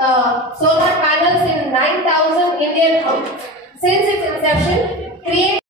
solar panels in 9,000 Indian homes. Since its inception, create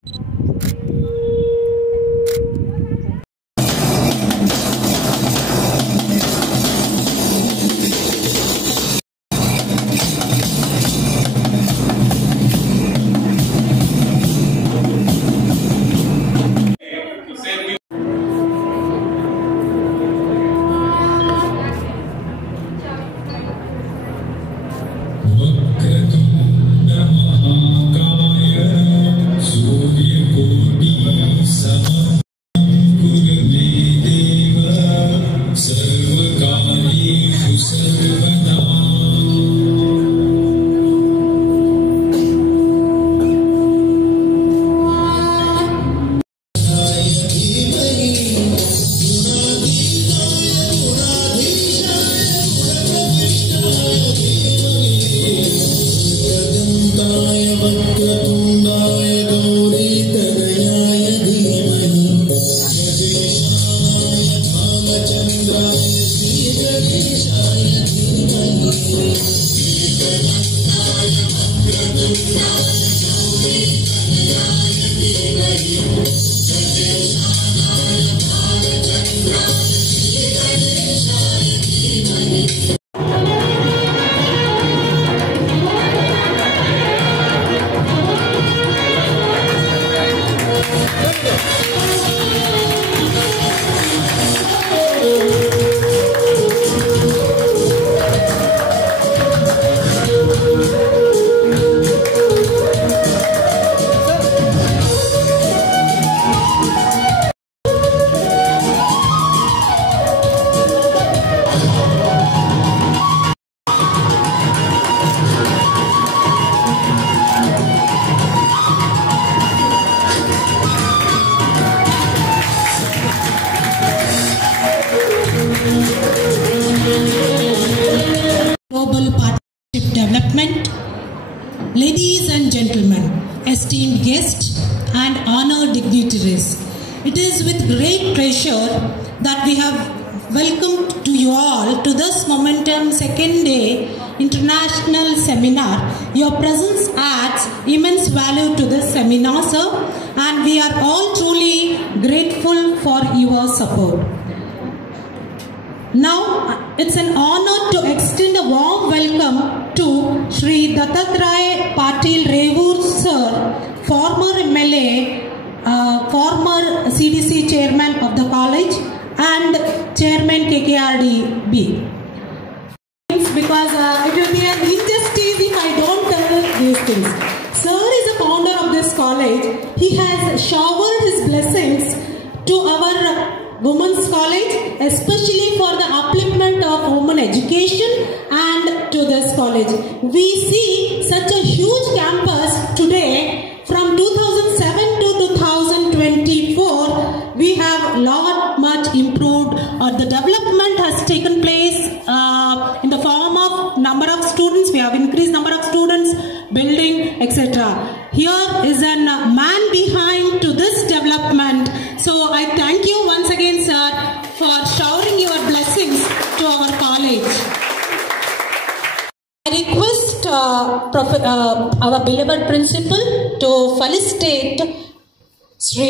Global Partnership Development. Ladies and gentlemen, esteemed guests and honored dignitaries, it is with great pleasure that we have welcomed to you all to this Momentum Second Day International Seminar. Your presence adds immense value to this seminar, sir, and we are all truly grateful for your support. Now, it's an honor to extend a warm welcome to Shri Dattatray Patil Revur sir, former MLA, former CDC chairman of the college and chairman KKRDB. Because it will be an injustice if I don't tell these things. Sir is the founder of this college. He has showered his blessings to our Women's College, especially for the upliftment of women education and to this college. We see such a huge campus today. From 2007 to 2024, we have much improved. The development has taken place in the form of number of students. We have increased number of students, building, etc. Here is a man behind to this development. So I thank you once again, sir, for showering your blessings to our college. I request our beloved principal to felicitate Sri.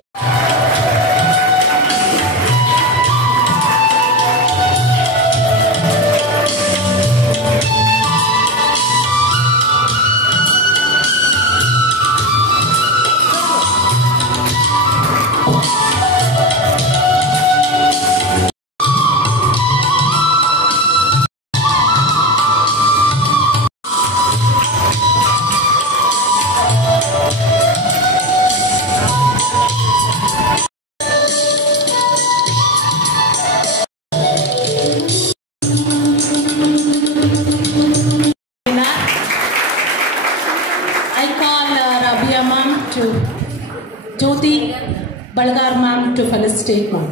Jyoti Balgar ma'am to felicitate ma'am.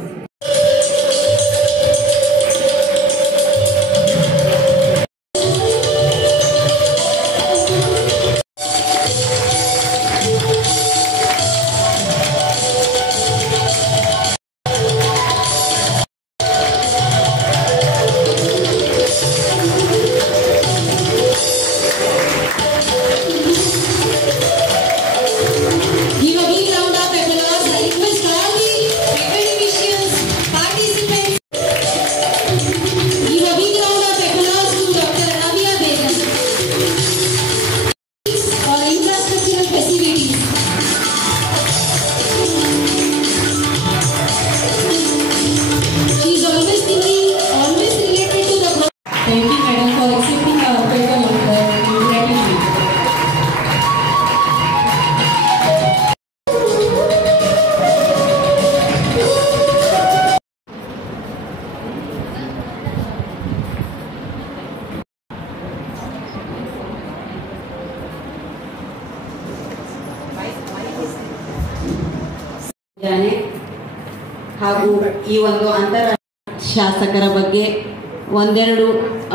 ಹಾಗೂ ಈ ಒಂದು ಅಂತಾರಾಷ್ಟ್ರೀಯ ಶಾಸಕರ ಬಗ್ಗೆ ಒಂದೆರಡು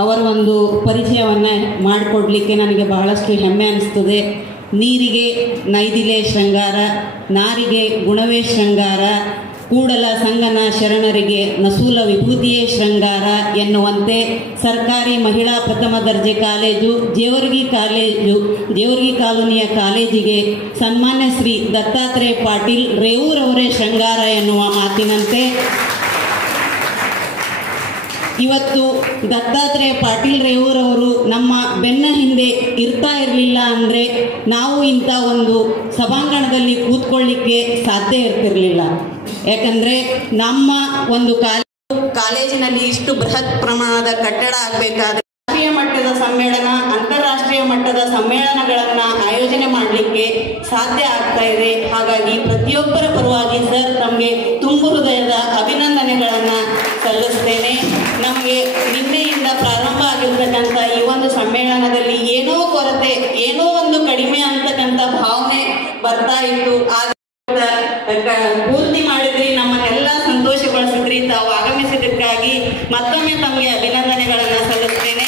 ಅವರ ಒಂದು ಪರಿಚಯವನ್ನು ಮಾಡಿಕೊಡ್ಲಿಕ್ಕೆ ನನಗೆ ಬಹಳಷ್ಟು ಹೆಮ್ಮೆ ಅನಿಸ್ತದೆ. ನೀರಿಗೆ ನೈದಿಲೆ ಶೃಂಗಾರ, ನಾರಿಗೆ ಗುಣವೇ ಶೃಂಗಾರ, ಕೂಡಲ ಸಂಗನ ಶರಣರಿಗೆ ನಸೂಲ ವಿಭೂತಿಯೇ ಶೃಂಗಾರ ಎನ್ನುವಂತೆ ಸರ್ಕಾರಿ ಮಹಿಳಾ ಪ್ರಥಮ ದರ್ಜೆ ಕಾಲೇಜು ಜೇವರ್ಗಿ ಕಾಲೋನಿಯ ಕಾಲೇಜಿಗೆ ಸನ್ಮಾನ್ಯ ಶ್ರೀ ದತ್ತಾತ್ರೇಯ ಪಾಟೀಲ್ ರೇವೂರ್ ಅವರೇ ಶೃಂಗಾರ ಎನ್ನುವ ಮಾತಿನಂತೆ ಇವತ್ತು ದತ್ತಾತ್ರೇಯ ಪಾಟೀಲ್ ರೇವೂರ್ ಅವರು ನಮ್ಮ ಬೆನ್ನ ಹಿಂದೆ ಇರ್ತಾ ಇರಲಿಲ್ಲ ಅಂದರೆ ನಾವು ಇಂಥ ಒಂದು ಸಭಾಂಗಣದಲ್ಲಿ ಕೂತ್ಕೊಳ್ಳಿಕ್ಕೆ ಸಾಧ್ಯ ಇರ್ತಿರಲಿಲ್ಲ. ಯಾಕಂದರೆ ನಮ್ಮ ಒಂದು ಕಾಲೇಜಿನಲ್ಲಿ ಇಷ್ಟು ಬೃಹತ್ ಪ್ರಮಾಣದ ಕಟ್ಟಡ ಆಗಬೇಕಾದ್ರೆ ರಾಷ್ಟ್ರೀಯ ಮಟ್ಟದ ಸಮ್ಮೇಳನ, ಅಂತಾರಾಷ್ಟ್ರೀಯ ಮಟ್ಟದ ಸಮ್ಮೇಳನಗಳನ್ನು ಆಯೋಜನೆ ಮಾಡಲಿಕ್ಕೆ ಸಾಧ್ಯ ಆಗ್ತಾ ಇದೆ. ಹಾಗಾಗಿ ಪ್ರತಿಯೊಬ್ಬರ ಪರವಾಗಿ ಸರ್ ನಮಗೆ ತುಂಬು ಹೃದಯದ ಅಭಿನಂದನೆಗಳನ್ನು ಸಲ್ಲಿಸ್ತೇನೆ. ನಮಗೆ ನಿನ್ನೆಯಿಂದ ಪ್ರಾರಂಭ ಆಗಿರ್ತಕ್ಕಂಥ ಈ ಒಂದು ಸಮ್ಮೇಳನದಲ್ಲಿ ಏನೋ ಕೊರತೆ, ಏನೋ ಒಂದು ಕಡಿಮೆ ಅಂತಕ್ಕಂಥ ಭಾವನೆ ಬರ್ತಾ ಇತ್ತು. ಪೂರ್ತಿ ಮಾಡಿದ್ರಿ, ನಮ್ಮನ್ನೆಲ್ಲ ಸಂತೋಷಗೊಳಿಸಿದ್ರಿ. ತಾವು ಆಗಮಿಸಿದ್ದಕ್ಕಾಗಿ ಮತ್ತೊಮ್ಮೆ ತಮಗೆ ಅಭಿನಂದನೆಗಳನ್ನು ಸಲ್ಲಿಸ್ತೇನೆ.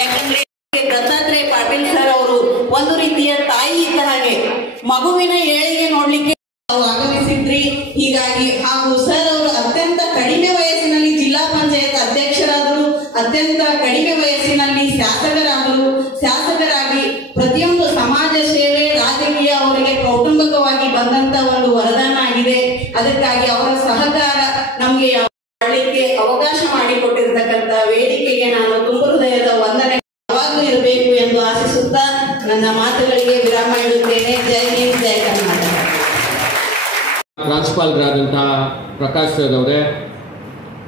ಯಾಕಂದ್ರೆ ದತ್ತಾತ್ರೇಯ ಪಾಟೀಲ್ ಸರ್ ಅವರು ಒಂದು ರೀತಿಯ ತಾಯಿ ಇದ್ದ ಹಾಗೆ, ಮಗುವಿನ ಏಳಿಗೆ ನೋಡ್ಲಿಕ್ಕೆ ತಾವು ಆಗಮಿಸಿದ್ರಿ. ಹೀಗಾಗಿ ಹಾಗೂ ಸರ್ ಅವರು ಅತ್ಯಂತ ಕಡಿಮೆ ವಯಸ್ಸಿನಲ್ಲಿ ಜಿಲ್ಲಾ ಪಂಚಾಯತ್ ಅಧ್ಯಕ್ಷರಾದರು, ಅತ್ಯಂತ ಕಡಿಮೆ ವಯಸ್ಸಿನಲ್ಲಿ ಶಾಸಕರಾಗಿ ಪ್ರತಿಯೊಂದು ಸಮಾಜ ಸೇವೆ, ರಾಜಕೀಯ ಅವರಿಗೆ ಕೌಟುಂಬಿಕವಾಗಿ ಬಂದಂತ ಒಂದು ವರದಾನ ಆಗಿದೆ. ಅದಕ್ಕಾಗಿ ಅವರ ಸಹಕಾರ ನಮಗೆ ಮಾಡಲಿಕ್ಕೆ ಅವಕಾಶ ಮಾಡಿಕೊಟ್ಟಿರ್ತಕ್ಕಂಥ ವೇದಿಕೆಗೆ ನಾನು ತುಂಬ ಹೃದಯದ ವಂದನೆ ಯಾವಾಗಲೂ ಇರಬೇಕು ಎಂದು ಆಶಿಸುತ್ತಾ ನನ್ನ ಮಾತುಗಳಿಗೆ ವಿರಾಮ ಇಡುತ್ತೇನೆ. ಜೈ ಹಿಂದ್, ಜೈ ಕರ್ನಾಟಕ. ಪ್ರಾಂಶುಪಾಲರಾದಂತಹ ಪ್ರಕಾಶ್ ಸರ್ ಅವರೇ,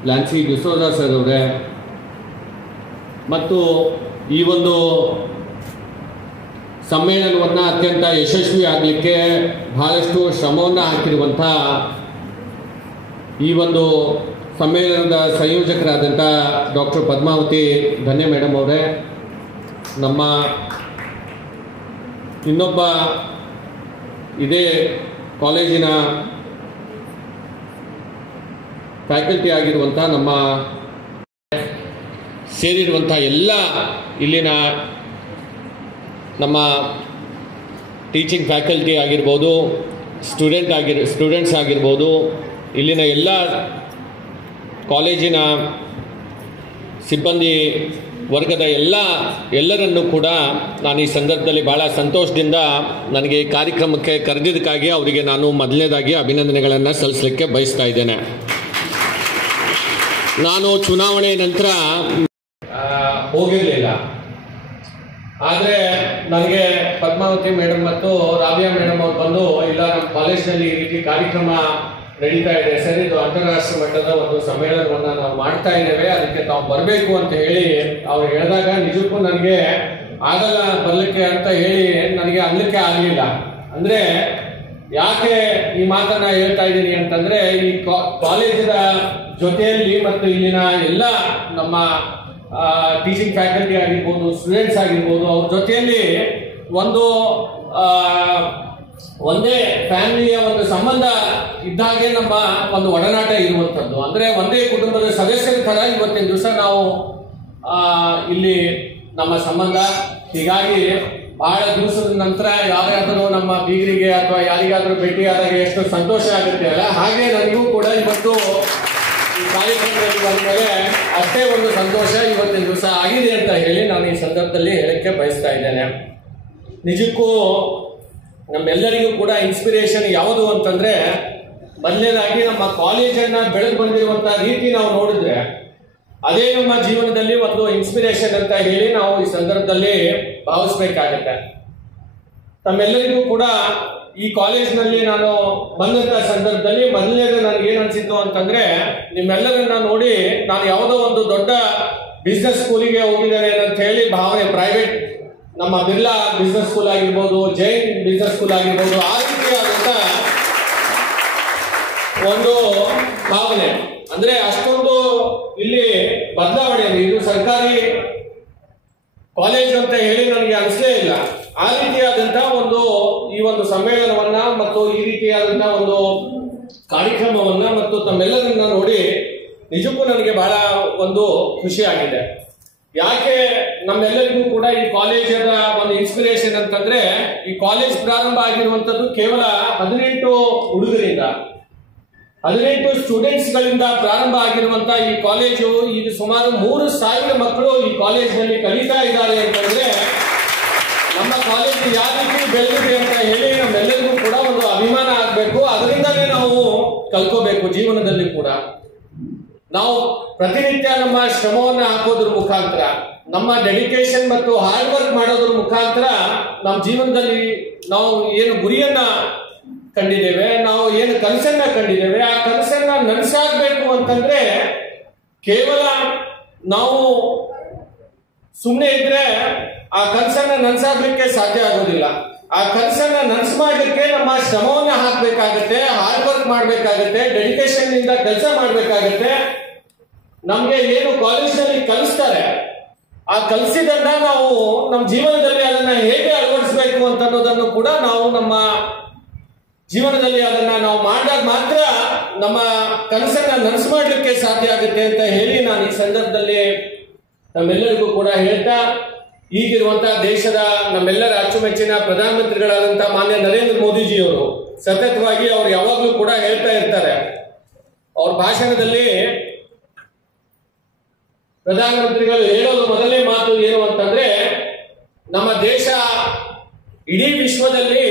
ಲ್ಯಾನ್ಸಿ ಡಿಸೋಜಾ ಸರ್ ಅವರೇ, ಮತ್ತು ಈ ಒಂದು ಸಮ್ಮೇಳನವನ್ನು ಅತ್ಯಂತ ಯಶಸ್ವಿ ಆಗಲಿಕ್ಕೆ ಬಹಳಷ್ಟು ಶ್ರಮವನ್ನು ಹಾಕಿರುವಂಥ ಈ ಒಂದು ಸಮ್ಮೇಳನದ ಸಂಯೋಜಕರಾದಂಥ ಡಾಕ್ಟರ್ ಪದ್ಮಾವತಿ ಧನ್ಯ ಮೇಡಮ್ ಅವರೇ, ನಮ್ಮ ಇನ್ನೊಬ್ಬ ಇದೇ ಕಾಲೇಜಿನ ಫ್ಯಾಕಲ್ಟಿ ಆಗಿರುವಂಥ ನಮ್ಮ ಸೇರಿರುವಂಥ ಎಲ್ಲ ಇಲ್ಲಿನ ನಮ್ಮ ಟೀಚಿಂಗ್ ಫ್ಯಾಕಲ್ಟಿ ಆಗಿರ್ಬೋದು, ಸ್ಟೂಡೆಂಟ್ಸ್ ಆಗಿರ್ಬೋದು, ಇಲ್ಲಿನ ಎಲ್ಲ ಕಾಲೇಜಿನ ಸಿಬ್ಬಂದಿ ವರ್ಗದ ಎಲ್ಲರನ್ನೂ ಕೂಡ ನಾನು ಈ ಸಂದರ್ಭದಲ್ಲಿ ಭಾಳ ಸಂತೋಷದಿಂದ ನನಗೆ ಈ ಕಾರ್ಯಕ್ರಮಕ್ಕೆ ಕರೆದಿದ್ದಕ್ಕಾಗಿ ಅವರಿಗೆ ನಾನು ಮೊದಲನೇದಾಗಿ ಅಭಿನಂದನೆಗಳನ್ನು ಸಲ್ಲಿಸಲಿಕ್ಕೆ ಬಯಸ್ತಾ ಇದ್ದೇನೆ. ನಾನು ಚುನಾವಣೆ ನಂತರ ಹೋಗಿರಲಿಲ್ಲ, ಆದರೆ ನನಗೆ ಪದ್ಮಾವತಿ ಮೇಡಮ್ ಮತ್ತು ರಾವ್ಯಾ ಮೇಡಮ್ ಅವ್ರು ಬಂದು, ಇಲ್ಲ ನಮ್ಮ ಕಾಲೇಜಿನಲ್ಲಿ ಈ ರೀತಿ ಕಾರ್ಯಕ್ರಮ ನಡೀತಾ ಇದೆ ಸರ್, ಇದು ಅಂತಾರಾಷ್ಟ್ರೀಯ ಮಟ್ಟದ ಒಂದು ಸಮ್ಮೇಳನವನ್ನು ನಾವು ಮಾಡ್ತಾ ಇದ್ದೇವೆ, ಅದಕ್ಕೆ ತಾವು ಬರಬೇಕು ಅಂತ ಹೇಳಿ ಅವ್ರು ಹೇಳಿದಾಗ ನಿಜಕ್ಕೂ ನನಗೆ ಆಗಲ್ಲ ಬರಲಿಕ್ಕೆ ಅಂತ ಹೇಳಿ ನನಗೆ ಅನ್ಲಿಕ್ಕೆ ಆಗಲಿಲ್ಲ. ಅಂದರೆ ಯಾಕೆ ಈ ಮಾತನ್ನ ಹೇಳ್ತಾ ಇದ್ದೀನಿ ಅಂತಂದರೆ, ಈ ಕಾಲೇಜಿನ ಜೊತೆಯಲ್ಲಿ ಮತ್ತು ಇಲ್ಲಿನ ಎಲ್ಲ ನಮ್ಮ ಟೀಚಿಂಗ್ ಫ್ಯಾಕಲ್ಟಿ ಆಗಿರ್ಬೋದು, ಸ್ಟೂಡೆಂಟ್ಸ್ ಆಗಿರ್ಬೋದು, ಅವ್ರ ಜೊತೆಯಲ್ಲಿ ಒಂದೇ ಫ್ಯಾಮಿಲಿಯ ಒಂದು ಸಂಬಂಧ ಇದ್ದಾಗೆ ನಮ್ಮ ಒಂದು ಒಡನಾಟ ಇರುವಂಥದ್ದು. ಅಂದರೆ ಒಂದೇ ಕುಟುಂಬದ ಸದಸ್ಯರ ಥರ ಇವತ್ತಿನ ದಿವಸ ನಾವು ಇಲ್ಲಿ ನಮ್ಮ ಸಂಬಂಧ. ಹೀಗಾಗಿ ಬಹಳ ದಿವಸದ ನಂತರ ಯಾರಾದರೂ ನಮ್ಮ ಬೀಗರಿಗೆ ಅಥವಾ ಯಾರಿಗಾದರೂ ಭೇಟಿಯಾದಾಗ ಎಷ್ಟು ಸಂತೋಷ ಆಗುತ್ತೆ ಅಲ್ಲ, ಹಾಗೆ ನನಗೂ ಕೂಡ ಇವತ್ತು ಈ ಕಾರ್ಯಕ್ರಮದಲ್ಲಿ ಬಂದಮೇಲೆ ಅಷ್ಟೇ ಒಂದು ಸಂತೋಷ ಇವತ್ತಿನ ದಿವಸ ಆಗಿದೆ ಅಂತ ಹೇಳಿ ನಾನು ಈ ಸಂದರ್ಭದಲ್ಲಿ ಹೇಳಕ್ಕೆ ಬಯಸ್ತಾ ಇದ್ದೇನೆ. ನಿಜಕ್ಕೂ ನಮ್ಮೆಲ್ಲರಿಗೂ ಕೂಡ ಇನ್ಸ್ಪಿರೇಷನ್ ಯಾವುದು ಅಂತಂದ್ರೆ, ಮೊದಲನೇದಾಗಿ ನಮ್ಮ ಕಾಲೇಜನ್ನ ಬೆಳೆದು ಬಂದಿರುವಂತ ರೀತಿ ನಾವು ನೋಡಿದ್ರೆ ಅದೇ ನಮ್ಮ ಜೀವನದಲ್ಲಿ ಒಂದು ಇನ್ಸ್ಪಿರೇಷನ್ ಅಂತ ಹೇಳಿ ನಾವು ಈ ಸಂದರ್ಭದಲ್ಲಿ ಭಾವಿಸ್ಬೇಕಾಗತ್ತೆ. ತಮ್ಮೆಲ್ಲರಿಗೂ ಕೂಡ ಈ ಕಾಲೇಜ್ನಲ್ಲಿ ನಾನು ಬಂದಂತ ಸಂದರ್ಭದಲ್ಲಿ ಮೊದಲನೇದು ನನಗೆ ಏನ್ ಅನ್ಸಿತ್ತು ಅಂತಂದ್ರೆ, ನಿಮ್ಮೆಲ್ಲರನ್ನ ನೋಡಿ ನಾನು ಯಾವುದೋ ಒಂದು ದೊಡ್ಡ ಬಿಸ್ನೆಸ್ ಸ್ಕೂಲಿಗೆ ಹೋಗಿದ್ದೇನೆ ಅಂತ ಹೇಳಿ ಭಾವನೆ, ಪ್ರೈವೇಟ್ ನಮ್ಮ ಬಿರ್ಲಾ ಬಿಸ್ನೆಸ್ ಸ್ಕೂಲ್ ಆಗಿರ್ಬೋದು, ಜೈನ್ ಬಿಸ್ನೆಸ್ ಸ್ಕೂಲ್ ಆಗಿರ್ಬೋದು, ಆ ರೀತಿಯಾದಂತ ಒಂದು ಭಾವನೆ. ಅಂದ್ರೆ ಅಷ್ಟೊಂದು ಇಲ್ಲಿ ಬದಲಾವಣೆ, ಇದು ಸರ್ಕಾರಿ ಕಾಲೇಜ್ ಅಂತ ಹೇಳಿ ನನಗೆ ಅನಿಸಲೇ ಇಲ್ಲ. ಆ ರೀತಿಯಾದಂತಹ ಈ ಒಂದು ಸಮ್ಮೇಳನವನ್ನ ಮತ್ತು ಈ ರೀತಿಯಾದಂತಹ ಒಂದು ಕಾರ್ಯಕ್ರಮವನ್ನ ಮತ್ತು ತಮ್ಮೆಲ್ಲರನ್ನ ನೋಡಿ ನಿಜಕ್ಕೂ ನನಗೆ ಬಹಳ ಒಂದು ಖುಷಿ ಆಗಿದೆ. ಯಾಕೆ ನಮ್ಮೆಲ್ಲರಿಗೂ ಕೂಡ ಈ ಕಾಲೇಜದ ಒಂದು ಇನ್ಸ್ಪಿರೇಷನ್ ಅಂತಂದ್ರೆ, ಈ ಕಾಲೇಜ್ ಪ್ರಾರಂಭ ಆಗಿರುವಂತದ್ದು ಕೇವಲ 18 ಹುಡುಗರಿಂದ, 18 ಸ್ಟೂಡೆಂಟ್ಸ್ ಗಳಿಂದ ಪ್ರಾರಂಭ ಆಗಿರುವಂತ ಈ ಕಾಲೇಜು ಈಗ ಸುಮಾರು 3,000 ಮಕ್ಕಳು ಈ ಕಾಲೇಜಿನಲ್ಲಿ ಕಲಿತಾ ಇದ್ದಾರೆ ಅಂತಂದ್ರೆ ನಮ್ಮ ಕಾಲೇಜು ಯಾವ ರೀತಿ ಬೆಳೆದಿದೆ ಅಂತ ಹೇಳಿ ನಮ್ಮೆಲ್ಲರಿಗೂ ಕೂಡ ಒಂದು ಅಭಿಮಾನ ಆಗಬೇಕು. ಅದರಿಂದಲೇ ನಾವು ಕಲ್ಕೋಬೇಕು. ಜೀವನದಲ್ಲಿ ಕೂಡ ನಾವು ಪ್ರತಿನಿತ್ಯ ನಮ್ಮ ಶ್ರಮವನ್ನು ಹಾಕೋದ್ರ ಮುಖಾಂತರ, ನಮ್ಮ ಡೆಡಿಕೇಶನ್ ಮತ್ತು ಹಾರ್ಡ್ ವರ್ಕ್ ಮಾಡೋದ್ರ ಮುಖಾಂತರ ನಮ್ಮ ಜೀವನದಲ್ಲಿ ನಾವು ಏನು ಗುರಿಯನ್ನ ಕಂಡಿದ್ದೇವೆ, ನಾವು ಏನು ಕನಸನ್ನ ಕಂಡಿದ್ದೇವೆ, ಆ ಕನಸನ್ನ ನನಸಾಗಬೇಕು ಅಂತಂದ್ರೆ ಕೇವಲ ನಾವು ಸುಮ್ಮನೆ ಇದ್ರೆ ಆ ಕನಸನ್ನ ನನಸಾಗ್ಲಿಕ್ಕೆ ಸಾಧ್ಯ ಆಗೋದಿಲ್ಲ. ಆ ಕನಸನ್ನ ನನಸು ಮಾಡ್ಲಿಕ್ಕೆ ನಮ್ಮ ಶ್ರಮವನ್ನ ಹಾಕ್ಬೇಕಾಗತ್ತೆ, ಹಾರ್ಡ್ ವರ್ಕ್ ಮಾಡ್ಬೇಕಾಗತ್ತೆ, ಡೆಡಿಕೇಶನ್ ಇಂದ ಕೆಲಸ ಮಾಡ್ಬೇಕಾಗತ್ತೆ. ನಮ್ಗೆ ಏನು ಕಾಲೇಜಿನಲ್ಲಿ ಕಲಿಸ್ತಾರೆ ಆ ಕಲಿಸಿದನ್ನ ನಾವು ನಮ್ಮ ಜೀವನದಲ್ಲಿ ಅದನ್ನ ಹೇಗೆ ಅಳವಡಿಸಬೇಕು ಅಂತ ಅನ್ನೋದನ್ನು ಕೂಡ ನಾವು ನಮ್ಮ ಜೀವನದಲ್ಲಿ ಅದನ್ನ ನಾವು ಮಾಡಿದಾಗ ಮಾತ್ರ ನಮ್ಮ ಕನಸನ್ನ ನನಸು ಮಾಡ್ಲಿಕ್ಕೆ ಸಾಧ್ಯ ಆಗುತ್ತೆ ಅಂತ ಹೇಳಿ ನಾನು ಈ ಸಂದರ್ಭದಲ್ಲಿ ನಮ್ಮೆಲ್ಲರಿಗೂ ಕೂಡ ಹೇಳ್ತಾ, ಈಗಿರುವಂತಹ ದೇಶದ ನಮ್ಮೆಲ್ಲರ ಅಚ್ಚುಮೆಚ್ಚಿನ ಪ್ರಧಾನಮಂತ್ರಿಗಳಾದಂತಹ ಮಾನ್ಯ ನರೇಂದ್ರ ಮೋದಿಜಿಯವರು ಸತತವಾಗಿ ಅವರು ಯಾವಾಗಲೂ ಕೂಡ ಹೇಳ್ತಾ ಇರ್ತಾರೆ. ಅವ್ರ ಭಾಷಣದಲ್ಲಿ ಪ್ರಧಾನಮಂತ್ರಿಗಳು ಹೇಳೋದು ಮೊದಲನೇ ಮಾತು ಏನು ಅಂತಂದ್ರೆ, ನಮ್ಮ ದೇಶ ಇಡೀ ವಿಶ್ವದಲ್ಲಿ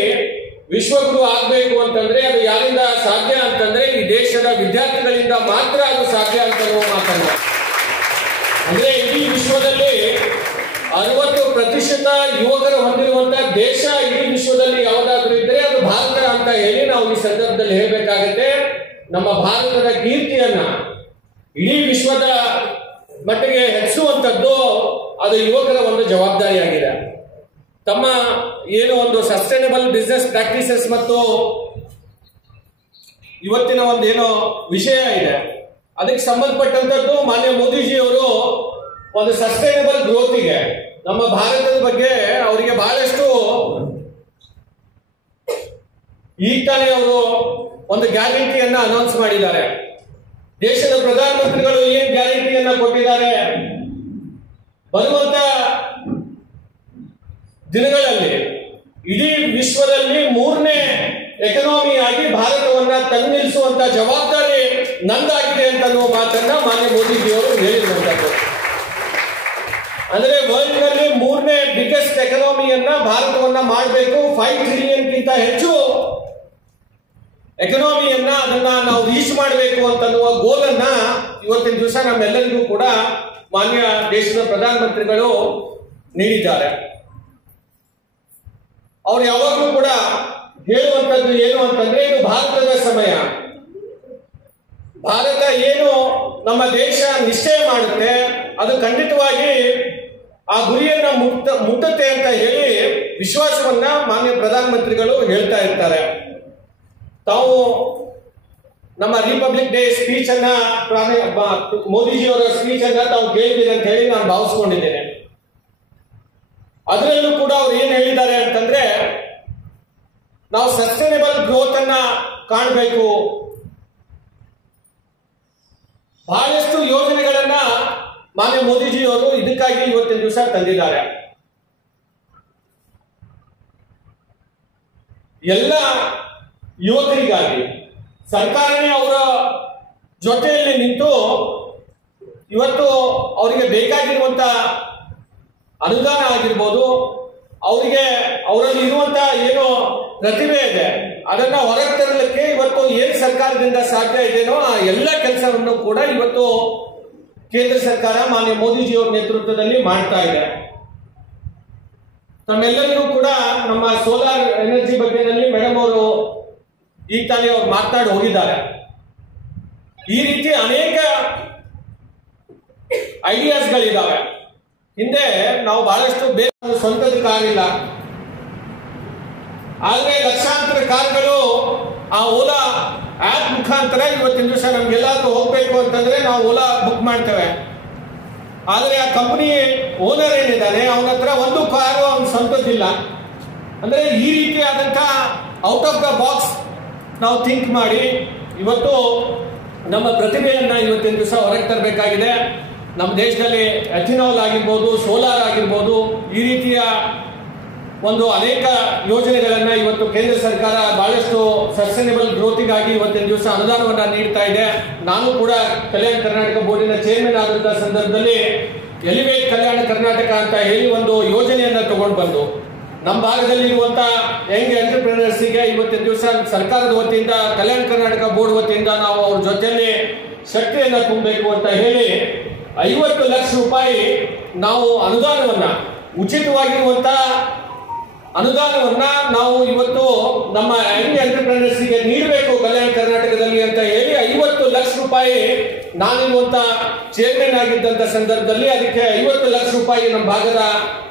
ವಿಶ್ವಗುರು ಆಗ್ಬೇಕು ಅಂತಂದ್ರೆ ಅದು ಯಾರಿಂದ ಸಾಧ್ಯ ಅಂತಂದ್ರೆ ಈ ದೇಶದ ವಿದ್ಯಾರ್ಥಿಗಳಿಂದ ಮಾತ್ರ ಅದು ಸಾಧ್ಯ ಅಂತ ಮಾತನ್ನ. ಅಂದ್ರೆ ಇಡೀ ವಿಶ್ವದಲ್ಲಿ 60% ಯುವಕರು ಹೊಂದಿರುವಂತಹ ದೇಶ ಇಡೀ ವಿಶ್ವದಲ್ಲಿ ಯಾವುದಾದ್ರೂ ಇದ್ರೆ ಅದು ಭಾರತ ಅಂತ ಹೇಳಿ ನಾವು ಈ ಸಂದರ್ಭದಲ್ಲಿ ಹೇಳಬೇಕಾಗತ್ತೆ. ನಮ್ಮ ಭಾರತದ ಕೀರ್ತಿಯನ್ನ ಇಡೀ ವಿಶ್ವದ ಮಟ್ಟಿಗೆ ಹೆಚ್ಚುವಂಥದ್ದು ಅದು ಯುವಕರ ಒಂದು ಜವಾಬ್ದಾರಿಯಾಗಿದೆ. ತಮ್ಮ ಏನು ಒಂದು ಸಸ್ಟೈನಬಲ್ ಬಿಸ್ನೆಸ್ ಪ್ರಾಕ್ಟೀಸಸ್ ಮತ್ತು ಇವತ್ತಿನ ಒಂದು ಏನೋ ವಿಷಯ ಇದೆ ಅದಕ್ಕೆ ಸಂಬಂಧಪಟ್ಟಂತದ್ದು ಮಾನ್ಯ ಮೋದಿಜಿಯವರು ಒಂದು ಸಸ್ಟೈನಬಲ್ ಗ್ರೋತಿಗೆ ನಮ್ಮ ಭಾರತದ ಬಗ್ಗೆ ಅವರಿಗೆ ಬಹಳಷ್ಟು ಈಗ ತಾನೇ ಅವರು ಒಂದು ಗ್ಯಾರಂಟಿಯನ್ನ ಅನೌನ್ಸ್ ಮಾಡಿದ್ದಾರೆ. ದೇಶದ ಪ್ರಧಾನಮಂತ್ರಿಗಳು ಏನ್ ಗ್ಯಾರಂಟಿಯನ್ನ ಕೊಟ್ಟಿದ್ದಾರೆ, ಬರುವಂತ ದಿನಗಳಲ್ಲಿ ಇಡೀ ವಿಶ್ವದಲ್ಲಿ 3ನೇ ಎಕನಾಮಿ ಆಗಿ ಭಾರತವನ್ನ ತಂದಿಳಿಸುವಂತ ಜವಾಬ್ದಾರಿ ನಂದಾಗಿದೆ ಅಂತ ಅನ್ನುವ ಮಾತನ್ನ ಮಾನ್ಯ ಮೋದಿಜಿಯವರು ಹೇಳಿರುವಂತದ್ದು. ಅಂದ್ರೆ ವರ್ಲ್ಡ್ ನಲ್ಲಿ 3ನೇ ಬಿಗ್ಗೆಸ್ಟ್ ಎಕನಾಮಿಯನ್ನ ಭಾರತವನ್ನ ಮಾಡಬೇಕು. 5 ಟ್ರಿಲಿಯನ್ಗಿಂತ ಹೆಚ್ಚು ಎಕನಾಮಿಯನ್ನ ಅದನ್ನ ನಾವು ರೀಚ್ ಮಾಡಬೇಕು ಅಂತನ್ನುವ ಗೋಲ್ ಅನ್ನ ಇವತ್ತಿನ ದಿವಸ ನಮ್ಮೆಲ್ಲರಿಗೂ ಕೂಡ ಮಾನ್ಯ ದೇಶದ ಪ್ರಧಾನಮಂತ್ರಿಗಳು ನೀಡಿದ್ದಾರೆ. ಅವ್ರು ಯಾವಾಗಲೂ ಕೂಡ ಹೇಳುವಂತದ್ದು ಏನು ಅಂತಂದ್ರೆ ಇದು ಭಾರತದ ಸಮಯ. ಭಾರತ ಏನು ನಮ್ಮ ದೇಶ ನಿಶ್ಚಯ ಮಾಡುತ್ತೆ ಅದು ಖಂಡಿತವಾಗಿ ಆ ಗುರಿಯನ್ನ ಮುಟ್ಟುತ್ತೆ ಅಂತ ಹೇಳಿ ವಿಶ್ವಾಸವನ್ನ ಮಾನ್ಯ ಪ್ರಧಾನಮಂತ್ರಿಗಳು ಹೇಳ್ತಾ ಇರ್ತಾರೆ. ತಾವು ನಮ್ಮ ರಿಪಬ್ಲಿಕ್ ಡೇ ಸ್ಪೀಚ್ ಅನ್ನ ಮೋದಿಜಿಯವರ ಸ್ಪೀಚ್ ಅನ್ನ ತಾವು ಕೇಳಿದ್ದೀರಿ ಅಂತ ಹೇಳಿ ನಾನು ಭಾವಿಸ್ಕೊಂಡಿದ್ದೇನೆ. ಅದರಲ್ಲೂ ಕೂಡ ಅವ್ರು ಏನ್ ಹೇಳಿದ್ದಾರೆ ಅಂತಂದ್ರೆ ನಾವು ಸಸ್ಟೈನಬಲ್ ಗ್ರೋತ್ ಅನ್ನ ಕಾಣಬೇಕು, ಬಹಳಷ್ಟು ಯೋಜನೆಗಳನ್ನ ಮಾನ್ಯ ಮೋದಿಜಿಯವರು ಇದಕ್ಕಾಗಿ ಇವತ್ತಿನ ದಿವಸ ತಂದಿದ್ದಾರೆ. ಎಲ್ಲ ಯುವಕರಿಗಾಗಿ ಸರ್ಕಾರನೇ ಅವರ ಜೊತೆಯಲ್ಲಿ ನಿಂತು ಇವತ್ತು ಅವರಿಗೆ ಬೇಕಾಗಿರುವಂತ ಅನುದಾನ ಆಗಿರ್ಬೋದು, ಅವರಿಗೆ ಅವರಲ್ಲಿ ಇರುವಂತ ಏನು ಪ್ರತಿಭೆ ಇದೆ ಅದನ್ನ ಹೊರಗೆ ತರಲಿಕ್ಕೆ ಇವತ್ತು ಏನ್ ಸರ್ಕಾರದಿಂದ ಸಾಧ್ಯ ಇದೆಯೋ ಆ ಎಲ್ಲ ಕೆಲಸವನ್ನು ಕೂಡ ಇವತ್ತು ಕೇಂದ್ರ ಸರ್ಕಾರ ಮಾನ್ಯ ಮೋದಿಜಿಯವರ ನೇತೃತ್ವದಲ್ಲಿ ಮಾಡ್ತಾ ಇದೆ. ನಮ್ಮೆಲ್ಲರಿಗೂ ಕೂಡ ನಮ್ಮ ಸೋಲಾರ್ ಎನರ್ಜಿ ಬಗ್ಗೆನಲ್ಲಿ ಮೇಡಮ್ ಅವರು ಈಗ ತಾನೇ ಅವ್ರು ಮಾತನಾಡಿ ಹೋಗಿದ್ದಾರೆ. ಈ ರೀತಿ ಅನೇಕ ಐಡಿಯಾಸ್ಗಳಿದ್ದಾವೆ. ಹಿಂದೆ ನಾವು ಬಹಳಷ್ಟು ಬೇರೆ ಸ್ವಂತದ ಕಾರ್ ಇಲ್ಲ, ಆದ್ರೆ ಲಕ್ಷಾಂತರ ಕಾರ್ಗಳು ಆ ಓಲಾ ಆಪ್ ಮುಖಾಂತರ ಇವತ್ತಿನ ದಿವಸ ನಮ್ಗೆಲ್ಲಾದ್ರೂ ಹೋಗ್ಬೇಕು ಅಂತಂದ್ರೆ ನಾವು ಓಲಾ ಬುಕ್ ಮಾಡ್ತೇವೆ. ಆದ್ರೆ ಆ ಕಂಪನಿ ಓನರ್ ಏನಿದ್ದಾನೆ ಅವನ ಹತ್ರ ಒಂದು ಕಾರು ಅವನ ಸ್ವಂತದ್ದಿಲ್ಲ. ಅಂದ್ರೆ ಈ ರೀತಿಯಾದಂತಹ ಔಟ್ ಆಫ್ ದ ಬಾಕ್ಸ್ ನಾವು ಥಿಂಕ್ ಮಾಡಿ ಇವತ್ತು ನಮ್ಮ ಪ್ರತಿಭೆಯನ್ನ ಇವತ್ತಿನ ದಿವಸ ಹೊರಗೆ ತರಬೇಕಾಗಿದೆ. ನಮ್ಮ ದೇಶದಲ್ಲಿ ಎಥಿನಾಲ್ ಆಗಿರ್ಬೋದು, ಸೋಲಾರ್ ಆಗಿರ್ಬೋದು, ಈ ರೀತಿಯ ಒಂದು ಅನೇಕ ಯೋಜನೆಗಳನ್ನ ಇವತ್ತು ಕೇಂದ್ರ ಸರ್ಕಾರ ಬಹಳಷ್ಟು ಸಸ್ಟೈನಬಲ್ ಗ್ರೋತಿಗಾಗಿ ಇವತ್ತಿನ ದಿವಸ ಅನುದಾನವನ್ನ ನೀಡ್ತಾ ಇದೆ. ನಾನು ಕೂಡ ಕಲ್ಯಾಣ ಕರ್ನಾಟಕ ಬೋರ್ಡಿನ ಚೇರ್ಮನ್ ಆದಂತಹ ಸಂದರ್ಭದಲ್ಲಿ ಎಲಿವೇಟ್ ಕಲ್ಯಾಣ ಕರ್ನಾಟಕ ಅಂತ ಹೇಳಿ ಒಂದು ಯೋಜನೆಯನ್ನ ತಗೊಂಡು ಬಂದು ನಮ್ಮ ಭಾಗದಲ್ಲಿ ಇರುವಂತಹ ಯಂಗ್ ಎಂಟರ್ಪ್ರಿನರ್ಸ್ಗೆ ಇವತ್ತಿನ ದಿವಸ ಸರ್ಕಾರದ ವತಿಯಿಂದ ಕಲ್ಯಾಣ ಕರ್ನಾಟಕ ಬೋರ್ಡ್ ವತಿಯಿಂದ ನಾವು ಅವ್ರ ಜೊತೆಯಲ್ಲಿ ಶಕ್ತಿಯನ್ನ ತುಂಬಬೇಕು ಅಂತ ಹೇಳಿ 50 ಲಕ್ಷ ರೂಪಾಯಿ ನಾವು ಅನುದಾನವನ್ನ, ಉಚಿತವಾಗಿರುವಂತಹ ಅನುದಾನವನ್ನ ನಾವು ಇವತ್ತು ನಮ್ಮ ಯಂಗ್ ಎಂಟರ್ಪ್ರಿನರ್ಸ್ಗೆ ನೀಡಬೇಕು ಕಲ್ಯಾಣ ಕರ್ನಾಟಕದಲ್ಲಿ ಅಂತ ಹೇಳಿ 50 ಲಕ್ಷ ರೂಪಾಯಿ ನಾನಿರುವಂತ ಚೇರ್ಮನ್ ಆಗಿದ್ದಂತ ಸಂದರ್ಭದಲ್ಲಿ ಅದಕ್ಕೆ 50 ಲಕ್ಷ ರೂಪಾಯಿ ನಮ್ಮ ಭಾಗದ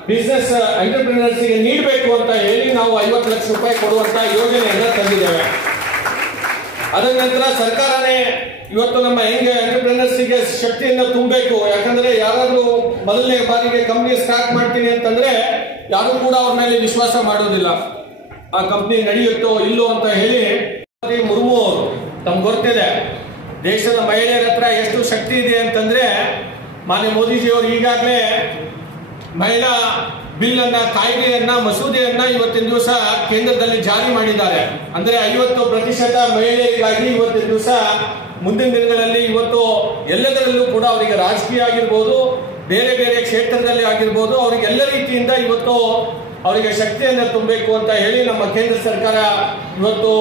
ಬಿಸಿನೆಸ್ ಎಂಟರ್ಪ್ರಿನರ್ಸ್ಗೆ ನೀಡಬೇಕು ಅಂತ ಹೇಳಿ ನಾವು 50 ಲಕ್ಷ ರೂಪಾಯಿ ಕೊಡುವಂತ ಯೋಜನೆಯನ್ನ ತಂದಿದ್ದೇವೆ. ಅದರ ನಂತರ ಸರ್ಕಾರನೇ ಇವತ್ತು ನಮ್ಮ ಯಂಗ್ ಎಂಟರ್ಪ್ರಿನರ್ಸ್ಗೆ ಶಕ್ತಿಯನ್ನ ತುಂಬಬೇಕು. ಯಾಕಂದ್ರೆ ಯಾರಾದ್ರೂ ಮೊದಲನೇ ಬಾರಿಗೆ ಕಂಪ್ನಿ ಸ್ಟಾರ್ಟ್ ಮಾಡ್ತೀನಿ ಅಂತಂದ್ರೆ ಯಾರು ಕೂಡ ಅವ್ರ ಮೇಲೆ ವಿಶ್ವಾಸ ಮಾಡೋದಿಲ್ಲ, ಆ ಕಂಪ್ನಿ ನಡೆಯುತ್ತೋ ಇಲ್ಲೋ ಅಂತ ಹೇಳಿ. ಮುರ್ಮು ಅವರು ತಮ್ಗೆ ಗೊತ್ತಿದೆ ದೇಶದ ಮಹಿಳೆಯರ ಹತ್ರ ಎಷ್ಟು ಶಕ್ತಿ ಇದೆ ಅಂತಂದ್ರೆ, ಮಾನ್ಯ ಮೋದಿಜಿಯವರು ಈಗಾಗಲೇ ಮಹಿಳಾ ಬಿಲ್ ಅನ್ನ, ಕಾಯ್ದೆಯನ್ನ, ಮಸೂದೆಯನ್ನ ಇವತ್ತಿನ ದಿವಸ ಕೇಂದ್ರದಲ್ಲಿ ಜಾರಿ ಮಾಡಿದ್ದಾರೆ. ಅಂದ್ರೆ 50% ಮಹಿಳೆಯರಿಗಾಗಿ ಇವತ್ತಿನ ದಿವಸ ಮುಂದಿನ ದಿನಗಳಲ್ಲಿ ಇವತ್ತು ಎಲ್ಲದರಲ್ಲೂ ಕೂಡ ಅವರಿಗೆ ರಾಜಕೀಯ ಆಗಿರ್ಬೋದು, ಬೇರೆ ಬೇರೆ ಕ್ಷೇತ್ರದಲ್ಲಿ ಆಗಿರ್ಬೋದು, ಅವರಿಗೆ ಎಲ್ಲ ರೀತಿಯಿಂದ ಇವತ್ತು ಅವರಿಗೆ ಶಕ್ತಿಯನ್ನು ತುಂಬಬೇಕು ಅಂತ ಹೇಳಿ ನಮ್ಮ ಕೇಂದ್ರ ಸರ್ಕಾರ ಇವತ್ತು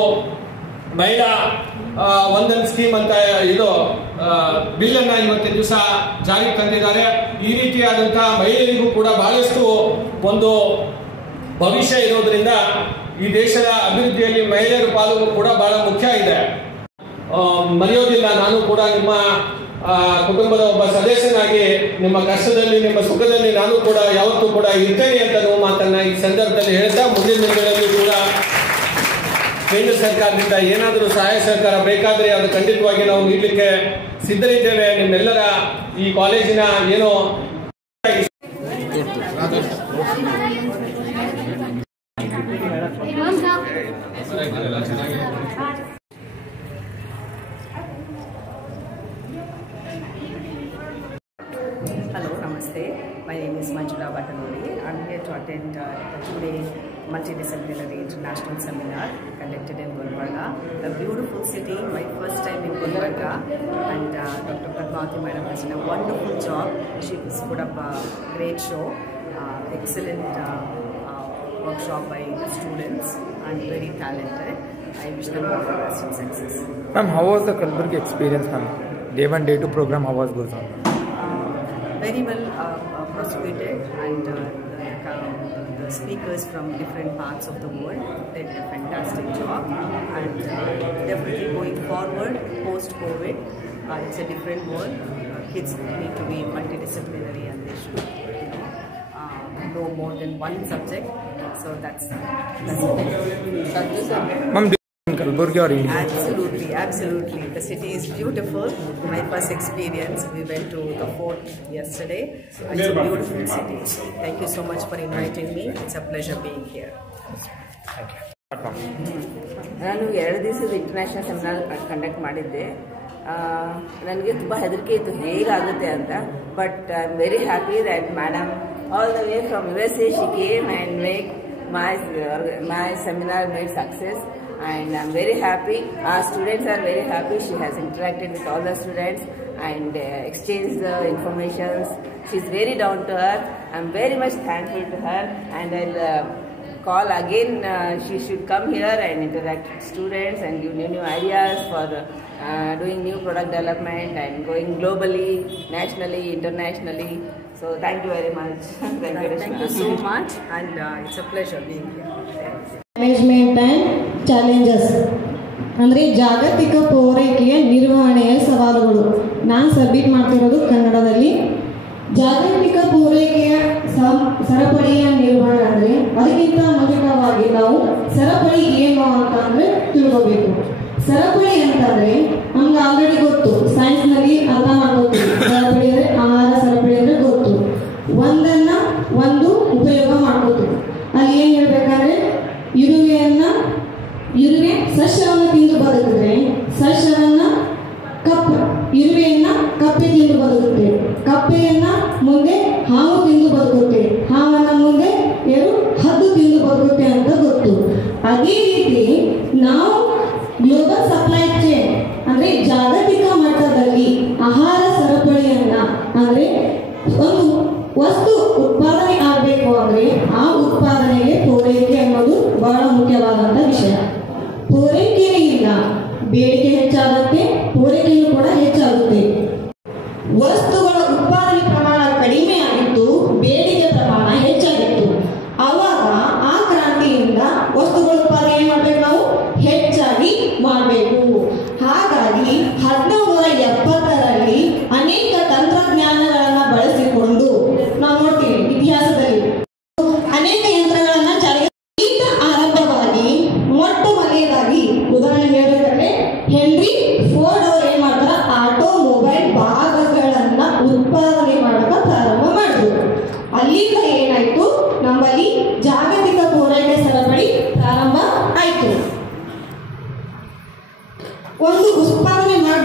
ಮಹಿಳಾ ವಂದನ್ ಸ್ಕೀಮ್ ಅಂತ ಇದು ಬಿಲ್ ಅನ್ನ ಇವತ್ತಿನ ದಿವಸ ಜಾರಿಗೆ ತಂದಿದ್ದಾರೆ. ಈ ರೀತಿಯಾದಂತಹ ಮಹಿಳೆಯರಿಗೂ ಕೂಡ ಬಹಳಷ್ಟು ಒಂದು ಭವಿಷ್ಯ ಇರೋದ್ರಿಂದ ಈ ದೇಶದ ಅಭಿವೃದ್ಧಿಯಲ್ಲಿ ಮಹಿಳೆಯರ ಪಾಲು ಕೂಡ ಬಹಳ ಮುಖ್ಯ ಇದೆ. ಮರೆಯೋದಿಲ್ಲ, ನಾನು ಕೂಡ ನಿಮ್ಮ ಕುಟುಂಬದ ಒಬ್ಬ ಸದಸ್ಯನಾಗಿ ನಿಮ್ಮ ಕಷ್ಟದಲ್ಲಿ, ನಿಮ್ಮ ಸುಖದಲ್ಲಿ ನಾನು ಕೂಡ ಯಾವತ್ತೂ ಕೂಡ ಇರ್ತೇನೆ ಅಂತ ಮಾತನ್ನ ಈ ಸಂದರ್ಭದಲ್ಲಿ ಹೇಳ್ತಾ, ಮುಂದಿನ ದಿನಗಳಲ್ಲಿ ಕೂಡ ಕೇಂದ್ರ ಸರ್ಕಾರದಿಂದ ಏನಾದರೂ ಸಹಾಯ ಸಹಕಾರ ಬೇಕಾದ್ರೆ ಅದು ಖಂಡಿತವಾಗಿ ನಾವು ನೀಡಲಿಕ್ಕೆ ಸಿದ್ಧರಿದ್ದೇವೆ. ನಿಮ್ಮೆಲ್ಲರ ಈ ಕಾಲೇಜಿನ ಏನೋ Hello, Namaste. My name is Manjula Batanuri. I'm here to attend a two-day multidisciplinary international seminar conducted in Gulbarga, a beautiful city, my first time in Gulbarga, and Dr. Padmavati Madam has done a wonderful job. She has put up a great show, excellent workshop by the students, and very talented. I wish them all the best and success. Ma'am, how was the Kalburgi experience, ma'am? Day 1, day 2 program, how was goes on? Very well prosecuted, and the speakers from different parts of the world did a fantastic job, and definitely going forward post-COVID, it's a different world. Kids need to be multidisciplinary and they should know more than one subject, so that's it. Ma'am, in Kalburgi or India? Absolutely. The city is beautiful. My first experience, we went to the fort yesterday. It's a beautiful city. Thank you so much for inviting me. It's a pleasure being here. ನಾನು 2 ದಿವಸದ international seminar conduct ಮಾಡಿದ್ದೆ. ನನಗೆ ತುಂಬ ಹೆದರಿಕೆ ಇತ್ತು ಹೇಗಾಗುತ್ತೆ ಅಂತ, but I am very happy that madam all the way from USA she came and make my seminar made success, and I'm very happy. Our students are very happy. She has interacted with all the students and exchanged the information. She's very down to earth. I'm very much thankful to her, and I'll call again. She should come here and interact with students and give new ideas for doing new product development and going globally, nationally, internationally. So thank you very much. Thank you so much, and it's a pleasure being here. Management and challenges ಅಂದರೆ ಜಾಗತಿಕ ಪೂರೈಕೆಯ ನಿರ್ವಹಣೆಯ ಸವಾಲುಗಳು. ನಾನು submit ಮಾಡ್ತಿರೋದು ಕನ್ನಡದಲ್ಲಿ. ಜಾಗತಿಕ ಪೂರೈಕೆಯ ಸರಪಳಿಯ ನಿರ್ವಹಣೆ ಅಂದರೆ ಅದಕ್ಕಿಂತ ಮುಂಚಿತವಾಗಿ ನಾವು ಸರಪಳಿ ಏನು ಅಂತ ಅಂದರೆ ತಿಳ್ಕೋಬೇಕು. ಸರಪಳಿ ಅಂತಂದರೆ ನಮ್ಗೆ ಆಲ್ರೆಡಿ ಗೊತ್ತು, ಸೈನ್ಸ್ನಲ್ಲಿ ಅರ್ಥ ಮಾಡ್ಕೋತೀವಿ. ಸರಪಳಿ ಅಂದರೆ ಆಹಾರ ಸರಪಳಿ ಅಂದರೆ ಗೊತ್ತು. ಒಂದನ್ನು ಒಂದು ಉಪಯೋಗ ಮಾಡ್ಕೋತೀವಿ. ಅಲ್ಲಿ ಏನು ಹೇಳ್ಬೇಕಂದ್ರೆ ಇರುವೆ ಸಸ್ಯವನ್ನು ತಿಂದು ಬದುಕಿದ್ರೆ ಸಸ್ಯವನ್ನು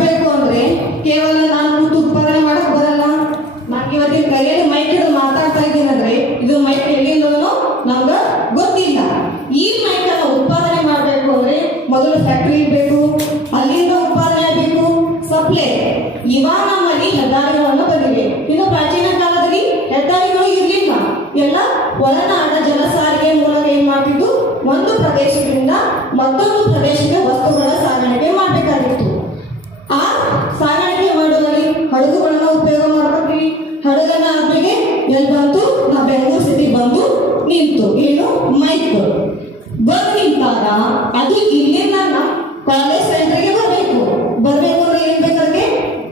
ಮಾಡಬೇಕು ಅಂದ್ರೆ ಕೇವಲ ನಾನು ಕೂತು ಉತ್ಪಾದನೆ ಮಾಡಕ್ ಬರಲ್ಲ. ನನಗೆ ಇವತ್ತಿನ ಕೈಯಲ್ಲಿ ಮೈಕ್ ಹಿಡಿದು ಮಾತಾಡ್ತಾ ಇದ್ದೀನಿ ಅಂದ್ರೆ ಇದು ಮೈಕ್ ಎಲ್ಲಿಂದನೋ ನಮ್ಗೆ ಗೊತ್ತಿಲ್ಲ. ಈ ಮೈಕ್ ಅನ್ನು ಉತ್ಪಾದನೆ ಮಾಡಬೇಕು ಅಂದ್ರೆ ಮೊದಲು ಫ್ಯಾಕ್ಟರಿ ಇರಬೇಕು, ಅಲ್ಲಿಂದ ಉತ್ಪಾದನೆ ಆಗಬೇಕು, ಸಪ್ಲೈ. ಇವಾಗ ನಮ್ಮಲ್ಲಿ ಹೆದ್ದಾರಿಗಳನ್ನು ಬಂದಿವೆ. ಇನ್ನು ಪ್ರಾಚೀನ ಕಾಲದಲ್ಲಿ ಹೆದ್ದಾರಿಗಳು ಇರಲಿಲ್ಲ. ಎಲ್ಲ ಒಳನಾಡ ಜಲ ಸಾರಿಗೆ ಮೂಲಕ ಏನ್ ಮಾಡ್ತಿದ್ದು, ಒಂದು ಪ್ರದೇಶದಿಂದ ಮತ್ತೊಂದು ಪ್ರದೇಶಕ್ಕೆ ವಸ್ತುಗಳ ಸಾಗಾಣಿಕೆ ಮಾಡಬೇಕಾಗಿತ್ತು. ಆ ಸಾಗಾಣಿಕೆ ಮಾಡುವಲ್ಲಿ ಹಡಗುಗಳನ್ನ ಉಪಯೋಗ ಮಾಡ್ಕೊತೀವಿ. ಹಡಗನ್ನ ಆದ್ಮೇಲೆ ಎಲ್ಲಿ ಬಂತು, ನಾವು ಬೆಂಗಳೂರು ಸಿಟಿ ಬಂದು ನಿಂತು. ಏನು ಮೈಕ್ ಬಂದು ನಿಂತಾಗ ಅದು ಇಲ್ಲಿಂದ ನಮ್ಮ ಕಾಲೇಜ್ ಸೆಂಟರ್ಗೆ ಬರಬೇಕು. ಬರಬೇಕು ಅಂದ್ರೆ ಏನ್ ಬೇಕಾದ್ರೆ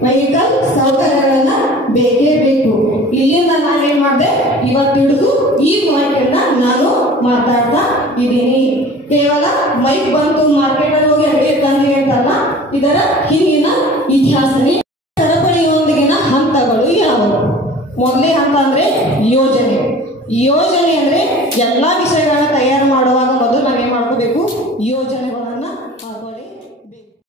ವೆಹಿಕಲ್ ಸೌಕರ್ಯಗಳನ್ನ ಬೇಕೇ ಬೇಕು. ಇಲ್ಲಿಂದ ನಾನೇನ್ ಮಾಡಿದೆ, ಇವತ್ತು ಹಿಡಿದು ಈ ಮೈಕನ್ನ ನಾನು ಮಾತಾಡ್ತಾ ಇದ್ದೀನಿ. ಕೇವಲ ಮೈಕ್ ಬಂತು ಮಾರ್ಕೆಟ್ ಅಲ್ಲಿ ಹೋಗಿ ಅಂಗಡಿ ತಂದ್ರಿ ಅಂತಲ್ಲ, ಇದರ ಹಿಂದಿನ ಇತಿಹಾಸನೇ. ಸರಪಳಿಯೊಂದಿಗಿನ ಹಂತಗಳು ಯಾವುವು? ಮೊದಲನೇ ಹಂತ ಅಂದ್ರೆ ಯೋಜನೆ. ಯೋಜನೆ ಅಂದ್ರೆ ಎಲ್ಲಾ ವಿಷಯಗಳನ್ನ ತಯಾರು ಮಾಡುವಾಗ ಮೊದಲು ನಾವೇನ್ ಮಾಡ್ಕೋಬೇಕು, ಯೋಜನೆಗಳನ್ನ